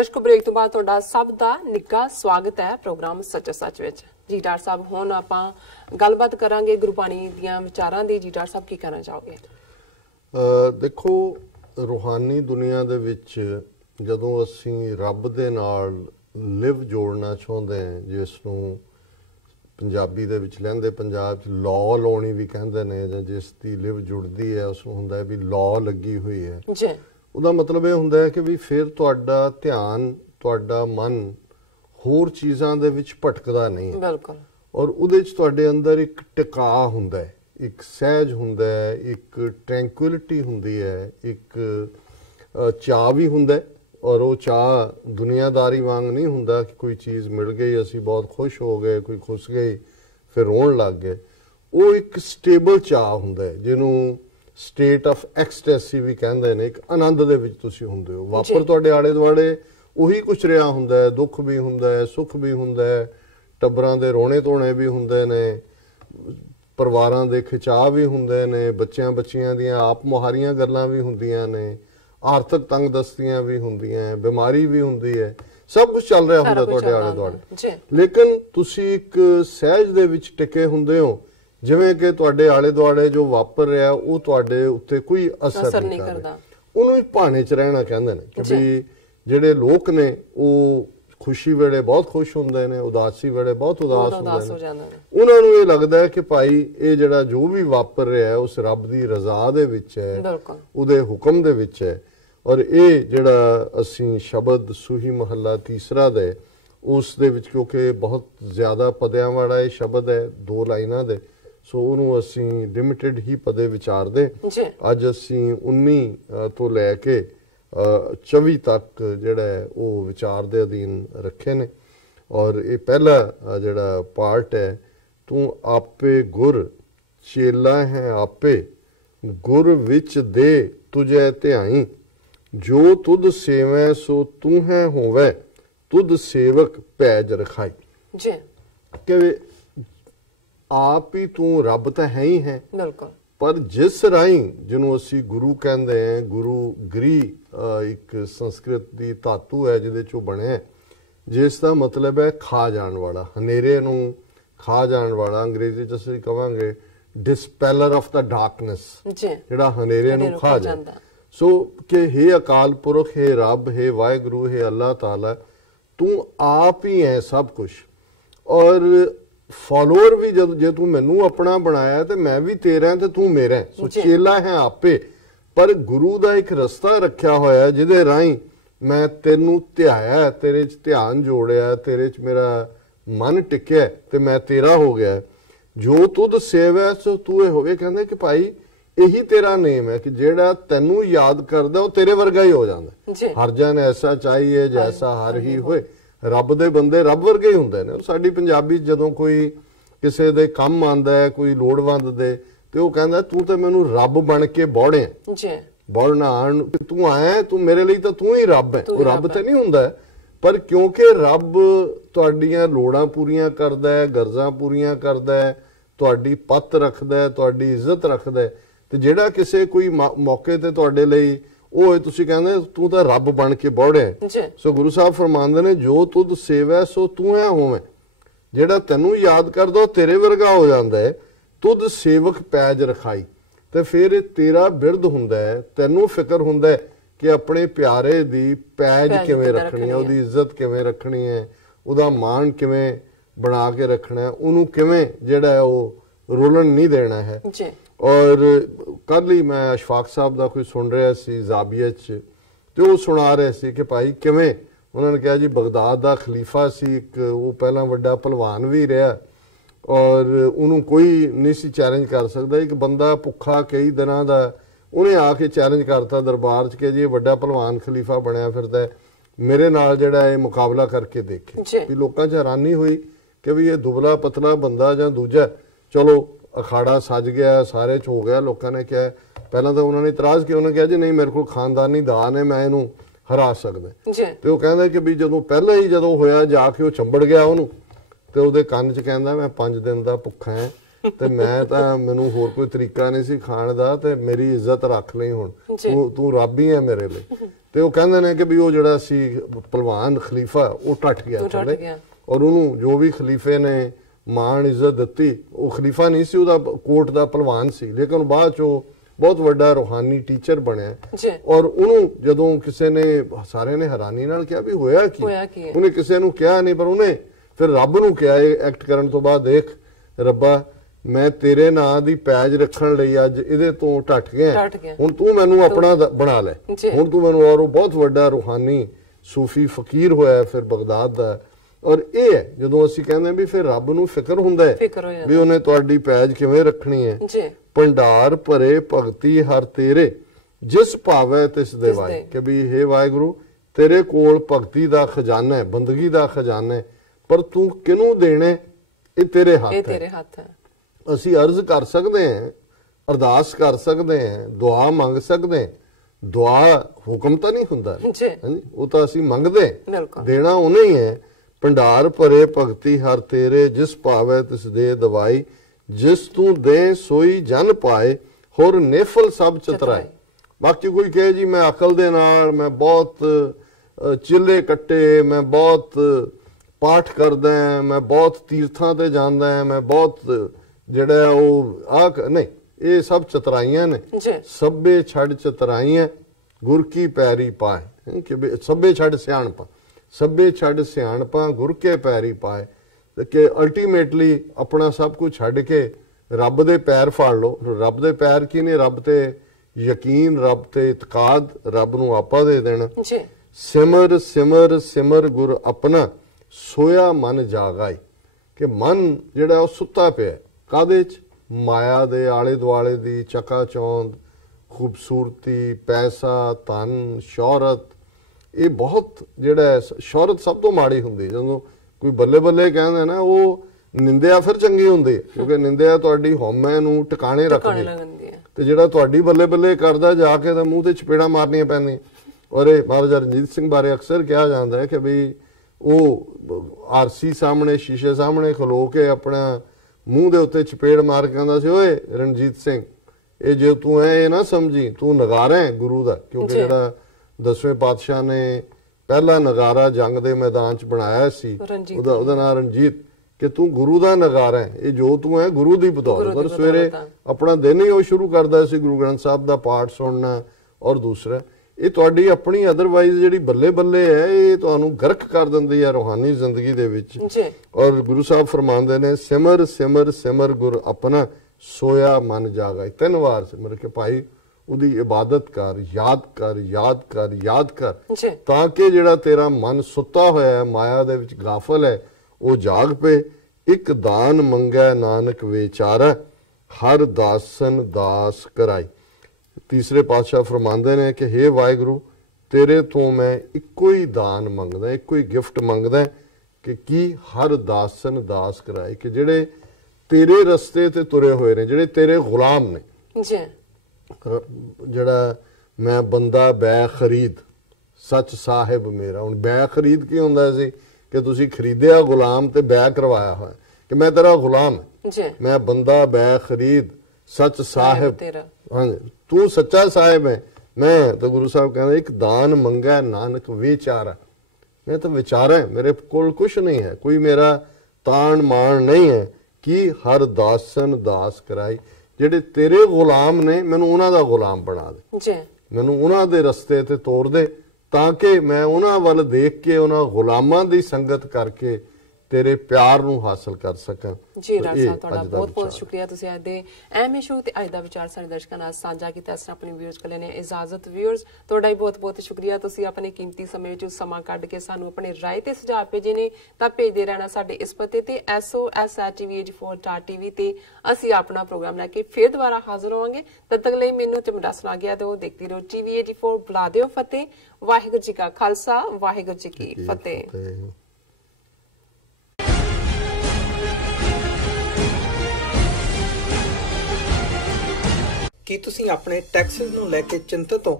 दर्शकों ब्रेक तो बाद तुहाडा सब दा निੱਘਾ स्वागत है प्रोग्राम सच सच विच। जी डॉक्टर साहब हुण आपां गलबात करांगे गुरबाणी दीयां विचारां दी। जी डॉक्टर साहब की कहना चाहोगे? देखो रूहानी दुनिया दे विच जदों असीं रब दे नाल लिव जोड़ना चाहुंदे हां, जिस नूं पंजाबी दे विच लैंदे पंजाब च लॉ लाउणी भी कहंदे ने, जां जिस दी लिव जुड़दी है उस नूं हुंदा है भी लॉ लगी हुई है जी। ਉਹਦਾ ਮਤਲਬ ਇਹ ਹੁੰਦਾ ਹੈ ਕਿ ਵੀ ਫਿਰ ਤੁਹਾਡਾ ਧਿਆਨ ਤੁਹਾਡਾ ਮਨ ਹੋਰ ਚੀਜ਼ਾਂ ਦੇ ਵਿੱਚ ਭਟਕਦਾ ਨਹੀਂ ਬਿਲਕੁਲ, ਔਰ ਉਹਦੇ 'ਚ ਤੁਹਾਡੇ ਅੰਦਰ ਇੱਕ ਟਿਕਾ ਹੁੰਦਾ ਹੈ, ਇੱਕ ਸਹਿਜ ਹੁੰਦਾ ਹੈ, ਇੱਕ ਟ੍ਰੈਂਕੁਇਲਿਟੀ ਹੁੰਦੀ ਹੈ, ਇੱਕ ਚਾਅ ਵੀ ਹੁੰਦਾ ਹੈ। ਔਰ ਉਹ ਚਾਅ ਦੁਨੀਆਦਾਰੀ ਵਾਂਗ ਨਹੀਂ ਹੁੰਦਾ ਕਿ ਕੋਈ ਚੀਜ਼ ਮਿਲ ਗਈ ਅਸੀਂ ਬਹੁਤ ਖੁਸ਼ ਹੋ ਗਏ, ਕੋਈ ਖੁਸ਼ ਗਈ ਫਿਰ ਰੋਣ ਲੱਗ ਗਏ। ਉਹ ਇੱਕ ਸਟੇਬਲ ਚਾਅ ਹੁੰਦਾ ਹੈ ਜਿਹਨੂੰ ਸਟੇਟ ਆਫ ਐਕਸਟੈਸੀ ਵੀ ਕਹਿੰਦੇ ਨੇ। ਇੱਕ ਆਨੰਦ ਦੇ ਵਿੱਚ ਤੁਸੀਂ ਹੁੰਦੇ ਹੋ, ਵਾਪਰ ਤੁਹਾਡੇ ਆਲੇ ਦੁਆਲੇ ਉਹੀ ਕੁਛ ਰਿਹਾ ਹੁੰਦਾ ਹੈ, ਦੁੱਖ ਵੀ ਹੁੰਦਾ ਹੈ, ਸੁੱਖ ਵੀ ਹੁੰਦਾ ਹੈ, ਟੱਬਰਾਂ ਦੇ ਰੋਣੇ ਧੋਣੇ ਵੀ ਹੁੰਦੇ ਨੇ, ਪਰਿਵਾਰਾਂ ਦੇ ਖਿਚਾਅ ਵੀ ਹੁੰਦੇ ਨੇ, ਬੱਚਿਆਂ ਬੱਚੀਆਂ ਦੀਆਂ ਆਪ ਮੁਹਾਰੀਆਂ ਗੱਲਾਂ ਵੀ ਹੁੰਦੀਆਂ ਨੇ, ਆਰਥਿਕ ਤੰਗਦਸਤੀਆਂ ਵੀ ਹੁੰਦੀਆਂ, ਬਿਮਾਰੀ ਵੀ ਹੁੰਦੀ ਹੈ, ਸਭ ਕੁਝ ਚੱਲ ਰਿਹਾ ਹੁੰਦਾ ਤੁਹਾਡੇ ਆਲੇ ਦੁਆਲੇ। ਲੇਕਿਨ ਤੁਸੀਂ ਇੱਕ ਸਹਿਜ ਦੇ ਵਿੱਚ ਟਿਕੇ ਹੁੰਦੇ ਹੋ, ਜਿਵੇਂ ਕਿ ਤੁਹਾਡੇ ਆਲੇ ਦੁਆਲੇ ਜੋ ਵਾਪਰ ਰਿਹਾ ਉਹ ਤੁਹਾਡੇ ਉੱਤੇ ਕੋਈ ਅਸਰ ਨਹੀਂ ਕਰਦਾ। ਉਹਨੂੰ ਭਾਣੇ 'ਚ ਰਹਿਣਾ ਕਹਿੰਦੇ ਨੇ ਕਿ ਵੀ ਜਿਹੜੇ ਲੋਕ ਨੇ ਉਹ ਖੁਸ਼ੀ ਵੇਲੇ ਬਹੁਤ ਖੁਸ਼ ਹੁੰਦੇ ਨੇ, ਉਦਾਸੀ ਵੇਲੇ ਬਹੁਤ ਉਦਾਸ ਹੁੰਦੇ ਨੇ। ਉਹਨਾਂ ਨੂੰ ਇਹ ਲੱਗਦਾ ਹੈ ਕਿ ਭਾਈ ਇਹ ਜਿਹੜਾ ਜੋ ਵੀ ਵਾਪਰ ਰਿਹਾ ਉਸ ਰੱਬ ਦੀ ਰਜ਼ਾ ਦੇ ਵਿੱਚ ਹੈ, ਉਹਦੇ ਹੁਕਮ ਦੇ ਵਿੱਚ ਹੈ। ਔਰ ਇਹ ਜਿਹੜਾ ਅਸੀਂ ਸ਼ਬਦ ਸੂਹੀ ਮਹੱਲਾ ਤੀਸਰਾ ਦੇ ਉਸ ਦੇ ਵਿੱਚ, ਕਿਉਂਕਿ ਬਹੁਤ ਜ਼ਿਆਦਾ ਪਦਿਆਂ ਵਾਲਾ ਇਹ ਸ਼ਬਦ ਹੈ, 2 ਲਾਈਨਾਂ ਦੇ, ਸੋ ਉਹਨੂੰ ਅਸੀਂ ਲਿਮਿਟਿਡ ਹੀ ਪਦੇ ਵਿਚਾਰਦੇ। ਅੱਜ ਅਸੀਂ 19 ਤੋਂ ਲੈ ਕੇ 24 ਤੱਕ ਜਿਹੜਾ ਹੈ ਉਹ ਵਿਚਾਰ ਦੇ ਅਧੀਨ ਰੱਖੇ ਨੇ। ਔਰ ਇਹ ਪਹਿਲਾ ਜਿਹੜਾ ਪਾਰਟ ਹੈ, ਤੂੰ ਆਪੇ ਗੁਰ ਚੇਲਾ ਹੈ ਆਪੇ, ਗੁਰ ਵਿੱਚ ਦੇ ਤੁਝੇ ਧਿਆਈ, ਜੋ ਤੁਧ ਸੇਵੈ ਸੋ ਤੂੰ ਹੈ ਹੋਵੇ, ਤੁਧ ਸੇਵਕ ਭੈਜ ਰਖਾਈ। ਜੀ ਕਿ ਆਪ ਹੀ ਤੂੰ ਰੱਬ ਤਾਂ ਹੈ ਹੀ ਹੈ, ਬਿਲਕੁਲ, ਪਰ ਜਿਸ ਰਾਹੀਂ ਜਿਹਨੂੰ ਅਸੀਂ ਗੁਰੂ ਕਹਿੰਦੇ ਹਾਂ, ਗੁਰੂ ਗ੍ਰੀ ਇੱਕ ਸੰਸਕ੍ਰਿਤ ਦੀ ਧਾਤੂ ਹੈ ਜਿਹਦੇ ਚੋਂ ਬਣਿਆ, ਜਿਸ ਦਾ ਮਤਲਬ ਹੈ ਖਾ ਜਾਣ ਵਾਲਾ, ਹਨੇਰੇ ਨੂੰ ਖਾ ਜਾਣ ਵਾਲਾ। ਅੰਗਰੇਜ਼ੀ ਚ ਅਸੀਂ ਕਹਾਂਗੇ ਡਿਸਪੈਲਰ ਆਫ ਦਾ ਡਾਰਕਨੈਸ, ਜਿਹੜਾ ਹਨੇਰੇ ਨੂੰ ਖਾ ਜਾਂਦਾ। ਸੋ ਕਿ ਹੇ ਅਕਾਲ ਪੁਰਖ, ਹੇ ਰੱਬ, ਹੇ ਵਾਹਿਗੁਰੂ, ਹੇ ਅੱਲਾਹ ਤਾਲਾ, ਤੂੰ ਆਪ ਹੀ ਹੈ ਸਭ ਕੁਛ। ਔਰ ਫਾਲੋਅਰ ਵੀ ਜਦ ਜੇ ਤੂੰ ਮੈਨੂੰ ਆਪਣਾ ਬਣਾਇਆ ਤੇ ਮੈਂ ਵੀ ਤੇਰਾ ਤੇ ਤੂੰ ਮੇਰਾ, ਸੋ ਚੇਲਾ ਹੈ ਆਪੇ। ਪਰ ਗੁਰੂ ਦਾ ਇੱਕ ਰਸਤਾ ਰੱਖਿਆ ਹੋਇਆ ਜਿਹਦੇ ਰਾਹੀਂ ਮੈਂ ਤੈਨੂੰ ਧਿਆਇਆ, ਤੇਰੇ 'ਚ ਧਿਆਨ ਜੋੜਿਆ, ਤੇਰੇ 'ਚ ਮੇਰਾ ਮਨ ਟਿਕਿਆ ਤੇ ਮੈਂ ਤੇਰਾ ਹੋ ਗਿਆ। ਜੋ ਤੁਧ ਸੇਵੈ ਸੋ ਤੂੰ ਇਹ ਹੋਵੇ। ਕਹਿੰਦੇ ਕਿ ਭਾਈ ਇਹੀ ਤੇਰਾ ਨੇਮ ਹੈ ਕਿ ਜਿਹੜਾ ਤੈਨੂੰ ਯਾਦ ਕਰਦਾ ਉਹ ਤੇਰੇ ਵਰਗਾ ਹੀ ਹੋ ਜਾਂਦਾ। ਹਰ ਜਨ ਐਸਾ ਚਾਹੀਏ ਜੈਸਾ ਹਰ ਹੀ ਹੋਏ। ਰੱਬ ਦੇ ਬੰਦੇ ਰੱਬ ਵਰਗੇ ਹੀ ਹੁੰਦੇ ਨੇ। ਸਾਡੀ ਪੰਜਾਬੀ ਜਦੋਂ ਕੋਈ ਕਿਸੇ ਦੇ ਕੰਮ ਆਉਂਦਾ ਹੈ, ਕੋਈ ਲੋੜਵੰਦ ਦੇ, ਤੇ ਉਹ ਕਹਿੰਦਾ ਤੂੰ ਤੇ ਮੈਨੂੰ ਰੱਬ ਬਣ ਕੇ ਬੋੜਿਆ ਜੀ। ਬੋੜਨਾ ਆਣ ਤੂੰ ਆਇਆ, ਤੂੰ ਮੇਰੇ ਲਈ ਤਾਂ ਤੂੰ ਹੀ ਰੱਬ ਹੈ। ਉਹ ਰੱਬ ਤਾਂ ਨਹੀਂ ਹੁੰਦਾ, ਪਰ ਕਿਉਂਕਿ ਰੱਬ ਤੁਹਾਡੀਆਂ ਲੋੜਾਂ ਪੂਰੀਆਂ ਕਰਦਾ ਹੈ, ਗਰਜ਼ਾਂ ਪੂਰੀਆਂ ਕਰਦਾ ਹੈ, ਤੁਹਾਡੀ ਪੱਤ ਰੱਖਦਾ ਹੈ, ਤੁਹਾਡੀ ਇੱਜ਼ਤ ਰੱਖਦਾ ਹੈ। ਤੇ ਜਿਹੜਾ ਕਿਸੇ ਕੋਈ ਮੌਕੇ ਤੇ ਤੁਹਾਡੇ ਲਈ ਉਹ ਤੁਸੀਂ ਕਹਿੰਦੇ ਤੂੰ ਤਾਂ ਰੱਬ ਬਣ ਕੇ ਬੋੜਿਆ। ਸੋ ਗੁਰੂ ਸਾਹਿਬ ਫਰਮਾਉਂਦੇ ਨੇ ਜੋ ਤੁਧ ਸੇਵੈ ਸੋ ਤੂੰ ਹੈ ਹੋਵੇਂ। ਜਿਹੜਾ ਤੈਨੂੰ ਯਾਦ ਕਰਦਾ ਉਹ ਤੇਰੇ ਵਰਗਾ ਹੋ ਜਾਂਦਾ ਹੈ। ਤੁਧ ਸੇਵਕ ਪੈਜ ਰਖਾਈ, ਤੇ ਫਿਰ ਇਹ ਤੇਰਾ ਬਿਰਧ ਹੁੰਦਾ ਹੈ। ਤੈਨੂੰ ਫਿਕਰ ਹੁੰਦਾ ਹੈ ਕਿ ਆਪਣੇ ਪਿਆਰੇ ਦੀ ਪੈਜ ਕਿਵੇਂ ਰੱਖਣੀ ਹੈ, ਉਹਦੀ ਇੱਜ਼ਤ ਕਿਵੇਂ ਰੱਖਣੀ ਹੈ, ਉਹਦਾ ਮਾਣ ਕਿਵੇਂ ਬਣਾ ਕੇ ਰੱਖਣਾ ਹੈ, ਉਹਨੂੰ ਕਿਵੇਂ ਜਿਹੜਾ ਹੈ ਉਹ ਰੋਲਣ ਨਹੀਂ ਦੇਣਾ ਹੈ। ਔਰ ਕੱਲ ਹੀ ਮੈਂ ਅਸ਼ਫਾਕ ਸਾਹਿਬ ਦਾ ਕੋਈ ਸੁਣ ਰਿਹਾ ਸੀ ਜ਼ਾਬੀਆ 'ਚ, ਤੇ ਉਹ ਸੁਣਾ ਰਹੇ ਸੀ ਕਿ ਭਾਈ ਕਿਵੇਂ ਉਹਨਾਂ ਨੇ ਕਿਹਾ ਜੀ ਬਗਦਾਦ ਦਾ ਖਲੀਫਾ ਸੀ ਇੱਕ, ਉਹ ਪਹਿਲਾਂ ਵੱਡਾ ਭਲਵਾਨ ਵੀ ਰਿਹਾ ਔਰ ਉਹਨੂੰ ਕੋਈ ਨਹੀਂ ਸੀ ਚੈਲੰਜ ਕਰ ਸਕਦਾ। ਇੱਕ ਬੰਦਾ ਭੁੱਖਾ ਕਈ ਦਿਨਾਂ ਦਾ, ਉਹਨੇ ਆ ਕੇ ਚੈਲੰਜ ਕਰਤਾ ਦਰਬਾਰ 'ਚ ਕਿ ਜੀ ਇਹ ਵੱਡਾ ਭਲਵਾਨ ਖਲੀਫਾ ਬਣਿਆ ਫਿਰਦਾ, ਮੇਰੇ ਨਾਲ ਜਿਹੜਾ ਇਹ ਮੁਕਾਬਲਾ ਕਰਕੇ ਦੇਖੇ। ਵੀ ਲੋਕਾਂ 'ਚ ਹੈਰਾਨੀ ਹੋਈ ਕਿ ਵੀ ਇਹ ਦੁਬਲਾ ਪਤਲਾ ਬੰਦਾ ਜਾਂ ਦੂਜਾ। ਚਲੋ ਅਖਾੜਾ ਸੱਜ ਗਿਆ, ਸਾਰੇ 'ਚ ਹੋ ਗਿਆ। ਲੋਕਾਂ ਨੇ ਕਿਹਾ, ਪਹਿਲਾਂ ਤਾਂ ਉਹਨਾਂ ਨੇ ਇਤਰਾਜ਼ ਕੀਤਾ, ਉਹਨੇ ਕਿਹਾ ਜੀ ਨਹੀਂ ਮੇਰੇ ਕੋਲ ਖਾਨਦਾਨੀ ਦਾਨ ਹੈ, ਮੈਂ ਇਹਨੂੰ ਹਰਾ ਸਕਦਾ। ਤੇ ਉਹ ਕਹਿੰਦਾ ਕਿ ਵੀ ਜਦੋਂ ਪਹਿਲਾਂ ਹੀ ਜਦੋਂ ਹੋਇਆ ਜਾ ਕੇ ਉਹ ਚੰਬੜ ਗਿਆ ਉਹਨੂੰ, ਤੇ ਉਹਦੇ ਕੰਨ 'ਚ ਕਹਿੰਦਾ ਮੈਂ 5 ਦਿਨ ਦਾ ਭੁੱਖਾ ਹੈ ਤੇ ਮੈਂ ਤਾਂ ਮੈਨੂੰ ਹੋਰ ਕੋਈ ਤਰੀਕਾ ਨਹੀਂ ਸੀ ਖਾਣ ਦਾ, ਤੇ ਮੇਰੀ ਇੱਜ਼ਤ ਰੱਖ ਲਈ, ਹੁਣ ਤੂੰ ਰੱਬ ਹੀ ਹੈ ਮੇਰੇ ਲਈ। ਤੇ ਉਹ ਕਹਿੰਦੇ ਨੇ ਕਿ ਵੀ ਉਹ ਜਿਹੜਾ ਸੀ ਪਹਿਲਵਾਨ ਖਲੀਫਾ ਉਹ ਟੱਟ ਗਿਆ ਥੱਲੇ, ਔਰ ਉਹਨੂੰ ਜੋ ਵੀ ਖਲੀਫੇ ਨੇ ਮਾਣ ਇੱਜ਼ਤ ਦਿੱਤੀ, ਉਹ ਖਲੀਫਾ ਨਹੀਂ ਸੀ, ਉਹਦਾ ਕੋਰਟ ਦਾ ਪਹਿਲਵਾਨ ਸੀ, ਲੇਕਿਨ ਬਾਅਦ ਚ ਉਹ ਬਹੁਤ ਵੱਡਾ ਰੂਹਾਨੀ ਟੀਚਰ ਬਣਿਆ। ਔਰ ਉਹਨੂੰ ਜਦੋਂ ਕਿਸੇ ਨੇ, ਸਾਰਿਆਂ ਨੇ ਹੈਰਾਨੀ ਨਾਲ ਕਿਹਾ ਵੀ ਹੋਇਆ ਕੀ, ਉਹਨੇ ਕਿਸੇ ਨੂੰ ਕਿਹਾ ਨਹੀਂ, ਪਰ ਉਹਨੇ ਫਿਰ ਰੱਬ ਨੂੰ ਕਿਹਾ ਐਕਟ ਕਰਨ ਤੋਂ ਬਾਅਦ, ਦੇਖ ਰੱਬਾ ਮੈਂ ਤੇਰੇ ਨਾਂ ਦੀ ਪੈਜ ਰੱਖਣ ਲਈ ਅੱਜ ਇਹਦੇ ਤੋਂ ਟੱਟ ਗਿਆ, ਹੁਣ ਤੂੰ ਮੈਨੂੰ ਆਪਣਾ ਬਣਾ ਲੈ, ਹੁਣ ਤੂੰ ਮੈਨੂੰ। ਔਰ ਉਹ ਬਹੁਤ ਵੱਡਾ ਰੂਹਾਨੀ ਸੂਫੀ ਫਕੀਰ ਹੋਇਆ ਫਿਰ ਬਗਦਾਦ ਦਾ। ਔਰ ਇਹ ਹੈ ਜਦੋਂ ਅਸੀਂ ਕਹਿੰਦੇ ਵੀ ਫਿਰ ਰੱਬ ਨੂੰ ਫਿਕਰ ਹੁੰਦਾ ਹੈ ਵੀ ਉਹਨੇ ਤੁਹਾਡੀ ਪੈਜ ਕਿਵੇਂ ਰੱਖਣੀ ਹੈ। ਭੰਡਾਰ ਭਰੇ ਭਗਤੀ ਹਰ ਤੇਰੇ ਜਿਸ ਭਾਵੇ ਤਿਸ ਦੇਵਾਈ, ਕਿ ਵੀ ਹੇ ਵਾਹਿਗੁਰੂ ਤੇਰੇ ਕੋਲ ਭਗਤੀ ਦਾ ਖਜ਼ਾਨਾ ਹੈ, ਬੰਦਗੀ ਦਾ ਖਜ਼ਾਨਾ ਹੈ, ਪਰ ਤੂੰ ਕਿਹਨੂੰ ਦੇਣੇ ਇਹ ਤੇਰੇ ਹੱਥ ਹੈ। ਅਸੀਂ ਅਰਜ਼ ਕਰ ਸਕਦੇ ਹਾਂ, ਅਰਦਾਸ ਕਰ ਸਕਦੇ ਹਾਂ, ਦੁਆ ਮੰਗ ਸਕਦੇ ਹਾਂ। ਦੁਆ ਹੁਕਮ ਤਾਂ ਨਹੀਂ ਹੁੰਦਾ, ਉਹ ਤਾਂ ਅਸੀਂ ਮੰਗਦੇ, ਦੇਣਾ ਉਹਨੇ ਹੀ ਹੈ। ਭੰਡਾਰ ਭਰੇ ਭਗਤੀ ਹਰ ਤੇਰੇ ਜਿਸ ਭਾਵੇ ਤਿਸ ਦੇ ਦਵਾਈ, ਜਿਸ ਤੂੰ ਦੇ ਸੋਈ ਜਨ ਪਾਏ ਹੋਰ ਨੇਫਲ ਸਭ ਚਤਰਾਏ। ਬਾਕੀ ਕੋਈ ਕਹੇ ਜੀ ਮੈਂ ਅਕਲ ਦੇ ਨਾਲ ਮੈਂ ਬਹੁਤ ਚਿੱਲੇ ਕੱਟੇ, ਮੈਂ ਬਹੁਤ ਪਾਠ ਕਰਦਾ, ਮੈਂ ਬਹੁਤ ਤੀਰਥਾਂ ਤੇ ਜਾਂਦਾ, ਮੈਂ ਬਹੁਤ ਜਿਹੜਾ ਉਹ ਨਹੀਂ, ਇਹ ਸਭ ਚਤਰਾਈਆਂ ਨੇ। ਸਭੇ ਛੱਡ ਚਤਰਾਈਆਂ ਗੁਰ ਕੀ ਪੈਰੀ ਪਾਏ, ਕਿ ਸਭੇ ਛੱਡ ਸਿਆਣਪਾਂ, ਸਭੇ ਛੱਡ ਸਿਆਣਪਾਂ ਗੁਰ ਕੇ ਪੈਰੀ ਪਾਏ, ਕਿ ਅਲਟੀਮੇਟਲੀ ਆਪਣਾ ਸਭ ਕੁਝ ਛੱਡ ਕੇ ਰੱਬ ਦੇ ਪੈਰ ਫੜ ਲਓ। ਰੱਬ ਦੇ ਪੈਰ ਕੀ ਨੇ? ਰੱਬ ਤੇ ਯਕੀਨ, ਰੱਬ ਤੇ ਇਤਕਾਦ, ਰੱਬ ਨੂੰ ਆਪਾ ਦੇ ਦੇਣਾ। ਸਿਮਰ ਸਿਮਰ ਸਿਮਰ ਗੁਰ ਆਪਣਾ ਸੋਇਆ ਮਨ ਜਾਗਾਈ, ਕਿ ਮਨ ਜਿਹੜਾ ਉਹ ਸੁੱਤਾ ਪਿਆ ਕਾਹਦੇ ਚ? ਮਾਇਆ ਦੇ ਆਲੇ ਦੁਆਲੇ ਦੀ ਚਕਾਚੌਂਦ, ਖੂਬਸੂਰਤੀ, ਪੈਸਾ, ਧਨ, ਸ਼ੌਹਰਤ। ਇਹ ਬਹੁਤ ਜਿਹੜਾ ਸ਼ੌਹਰਤ ਸਭ ਤੋਂ ਮਾੜੀ ਹੁੰਦੀ। ਜਦੋਂ ਕੋਈ ਬੱਲੇ ਬੱਲੇ ਕਹਿੰਦੇ ਨਾ, ਉਹ ਨਿੰਦਿਆ ਫਿਰ ਚੰਗੀ ਹੁੰਦੀ, ਕਿਉਂਕਿ ਨਿੰਦਿਆ ਤੁਹਾਡੀ ਹਉਮੈ ਨੂੰ ਟਿਕਾਣੇ ਰੱਖਦੀ ਹੈ, ਤੇ ਜਿਹੜਾ ਤੁਹਾਡੀ ਬੱਲੇ ਬੱਲੇ ਕਰਦਾ ਜਾ ਕੇ ਤਾਂ ਮੂੰਹ ਤੇ ਚਪੇੜਾਂ ਮਾਰਨੀਆਂ ਪੈਂਦੀਆਂ। ਔਰ ਇਹ ਮਹਾਰਾਜਾ ਰਣਜੀਤ ਸਿੰਘ ਬਾਰੇ ਅਕਸਰ ਕਿਹਾ ਜਾਂਦਾ ਹੈ ਕਿ ਵੀ ਉਹ ਆਰਸੀ ਸਾਹਮਣੇ, ਸ਼ੀਸ਼ੇ ਸਾਹਮਣੇ ਖਲੋ ਕੇ ਆਪਣਾ ਮੂੰਹ ਦੇ ਉੱਤੇ ਚਪੇੜ ਮਾਰ ਕੇ ਕਹਿੰਦਾ ਸੀ, ਓਏ ਰਣਜੀਤ ਸਿੰਘ ਇਹ ਜੇ ਤੂੰ ਇਹ ਨਾ ਸਮਝੀ ਤੂੰ ਨਗਾਰਾ ਹੈ ਗੁਰੂ ਦਾ, ਕਿਉਂਕਿ ਜਿਹੜਾ 10ਵੇਂ ਪਾਤਸ਼ਾਹ ਨੇ ਪਹਿਲਾ ਨਗਾਰਾ ਜੰਗ ਦੇ ਮੈਦਾਨ ਚ ਬਣਾਇਆ ਸੀ, ਉਹਦਾ ਨਾਮ ਰਣਜੀਤ, ਕਿ ਤੂੰ ਗੁਰੂ ਦਾ ਨਗਾਰਾ ਹੈ, ਇਹ ਜੋ ਤੂੰ ਹੈ ਗੁਰੂ ਦੀ ਬਦੌਲਤ। ਔਰ ਸਵੇਰੇ ਆਪਣਾ ਦਿਨ ਹੀ ਉਹ ਸ਼ੁਰੂ ਕਰਦਾ ਸੀ ਗੁਰੂ ਗ੍ਰੰਥ ਸਾਹਿਬ ਦਾ ਪਾਠ ਸੁਣਨਾ। ਔਰ ਦੂਸਰਾ ਇਹ ਤੁਹਾਡੀ ਆਪਣੀ ਅਦਰਵਾਈਜ਼ ਜਿਹੜੀ ਬੱਲੇ ਬੱਲੇ ਹੈ, ਇਹ ਤੁਹਾਨੂੰ ਗਰਕ ਕਰ ਦਿੰਦੀ ਹੈ ਰੂਹਾਨੀ ਜ਼ਿੰਦਗੀ ਦੇ ਵਿੱਚ। ਔਰ ਗੁਰੂ ਸਾਹਿਬ ਫਰਮਾਉਂਦੇ ਨੇ, ਸਿਮਰ ਸਿਮਰ ਸਿਮਰ ਗੁਰ ਆਪਣਾ ਸੋਇਆ ਮਨ ਜਾਗਾਈ। 3 ਵਾਰ ਸਿਮਰ ਕੇ ਭਾਈ ਉਹਦੀ ਇਬਾਦਤ ਕਰ, ਯਾਦ ਕਰ, ਯਾਦ ਕਰ, ਯਾਦ ਕਰ, ਤਾਂ ਕਿ ਜਿਹੜਾ ਤੇਰਾ ਮਨ ਸੁੱਤਾ ਹੋਇਆ ਹੈ, ਮਾਇਆ ਦੇ ਵਿੱਚ ਗਾਫਲ ਹੈ, ਉਹ ਜਾਗ ਪਏ। ਇੱਕ ਦਾਨ ਮੰਗੈ ਨਾਨਕ ਵਿਚਾਰੈ ਹਰ ਦਾਸਨ ਦਾਸ ਕਰਾਈ। ਤੀਸਰੇ ਪਾਤਸ਼ਾਹ ਫਰਮਾਉਂਦੇ ਨੇ ਕਿ ਹੇ ਵਾਹਿਗੁਰੂ ਤੇਰੇ ਤੋਂ ਮੈਂ ਇੱਕੋ ਹੀ ਦਾਨ ਮੰਗਦਾ, ਇੱਕੋ ਹੀ ਗਿਫਟ ਮੰਗਦਾ, ਕਿ ਕੀ ਹਰ ਦਾਸਨ ਦਾਸ ਕਰਾਏ, ਕਿ ਜਿਹੜੇ ਤੇਰੇ ਰਸਤੇ ਤੇ ਤੁਰੇ ਹੋਏ ਨੇ, ਜਿਹੜੇ ਤੇਰੇ ਗੁਲਾਮ ਨੇ। ਜਿਹੜਾ ਮੈਂ ਬੰਦਾ ਬੈ ਖਰੀਦ ਸੱਚ ਸਾਹਿਬ ਮੇਰਾ। ਹੁਣ ਬੈ ਖਰੀਦ ਕੀ ਹੁੰਦਾ ਸੀ? ਕਿ ਤੁਸੀਂ ਖਰੀਦਿਆ ਗੁਲਾਮ ਤੇ ਬੈ ਕਰਵਾਇਆ ਹੋਇਆ, ਕਿ ਮੈਂ ਤੇਰਾ ਗੁਲਾਮ ਹਾਂ, ਮੈਂ ਬੰਦਾ ਬੈ ਖਰੀਦ ਸੱਚ ਸਾਹਿਬ ਤੇਰਾ। ਹਾਂਜੀ, ਤੂੰ ਸੱਚਾ ਸਾਹਿਬ ਹੈ, ਮੈਂ ਤਾਂ ਗੁਰੂ ਸਾਹਿਬ ਕਹਿੰਦੇ ਇੱਕ ਦਾਨ ਮੰਗਾ ਨਾਨਕ ਵਿਚਾਰਾ, ਮੈਂ ਤਾਂ ਵਿਚਾਰਾ, ਮੇਰੇ ਕੋਲ ਕੁਛ ਨਹੀਂ ਹੈ, ਕੋਈ ਮੇਰਾ ਤਾਣ ਮਾਣ ਨਹੀਂ ਹੈ। ਕਿ ਹਰ ਦਾਸਨ ਦਾਸ ਕਰਾਈ, ਜਿਹੜੇ ਤੇਰੇ ਗੁਲਾਮ ਨੇ ਮੈਨੂੰ ਉਹਨਾਂ ਦਾ ਗੁਲਾਮ ਬਣਾ ਦੇ, ਮੈਨੂੰ ਉਹਨਾਂ ਦੇ ਰਸਤੇ ਤੇ ਤੋਰ ਦੇ, ਤਾਂ ਕਿ ਮੈਂ ਉਹਨਾਂ ਵੱਲ ਦੇਖ ਕੇ ਉਹਨਾਂ ਗੁਲਾਮਾਂ ਦੀ ਸੰਗਤ ਕਰਕੇ ਤੇਰੇ ਪਿਆਰ ਨੂੰ ਹਾਸਲ ਕਰ ਸਕਾਂ। ਜੀ ਡਾਕਟਰ ਸਾਹਿਬ ਤੁਹਾਡਾ ਬਹੁਤ ਬਹੁਤ ਸ਼ੁਕਰੀਆ, ਤੁਸੀਂ ਅੱਜ ਦੇ ਅਹਿਮ ਇਸ਼ੂ ਤੇ ਅੱਜ ਦਾ ਵਿਚਾਰ ਸਾਡੇ ਦਰਸ਼ਕਾਂ ਨਾਲ ਸਾਂਝਾ ਕੀਤਾ। ਇਸ ਤਰ੍ਹਾਂ ਆਪਣੀ ਵੀਅਰਸ ਕੋਲ ਨੇ ਇਜਾਜ਼ਤ। ਵੀਅਰਸ ਤੁਹਾਡਾ ਵੀ ਬਹੁਤ ਬਹੁਤ ਸ਼ੁਕਰੀਆ, ਤੁਸੀਂ ਆਪਣੇ ਕੀਮਤੀ ਸਮੇਂ ਵਿੱਚ ਸਮਾਂ ਕੱਢ ਕੇ ਸਾਨੂੰ ਆਪਣੇ ਰਾਏ ਤੇ ਸੁਝਾਅ ਭੇਜੇ ਨੇ। ਤਾਂ ਭੇਜਦੇ ਰਹਿਣਾ ਸਾਡੇ ਇਸ ਪਤੇ ਤੇ SOS@tv84.tv ਤੇ ਅਸੀਂ ਆਪਣਾ ਪ੍ਰੋਗਰਾਮ ਲੈ ਕੇ ਫਿਰ ਦੁਬਾਰਾ ਹਾਜ਼ਰ ਹੋਵਾਂਗੇ। ਤਦ ਤੱਕ ਲਈ ਮੈਨੂੰ ਚਮੜਾ ਸੁਣਾ ਗਿਆ ਤੇ ਉਹ ਦੇਖਦੀ ਰਹੋ TV84। ਬੁਲਾ ਦਿਓ ਫਤਿਹ। ਵਾਹਿਗੁਰੂ ਜੀ ਕਾ ਖਾਲਸਾ, ਵਾਹਿਗੁਰੂ ਜੀ ਕੀ ਫਤਿਹ। ਕੀ ਤੁਸੀਂ ਆਪਣੇ ਟੈਕਸਿਸ ਨੂੰ ਲੈ ਕੇ ਚਿੰਤਤ ਹੋ?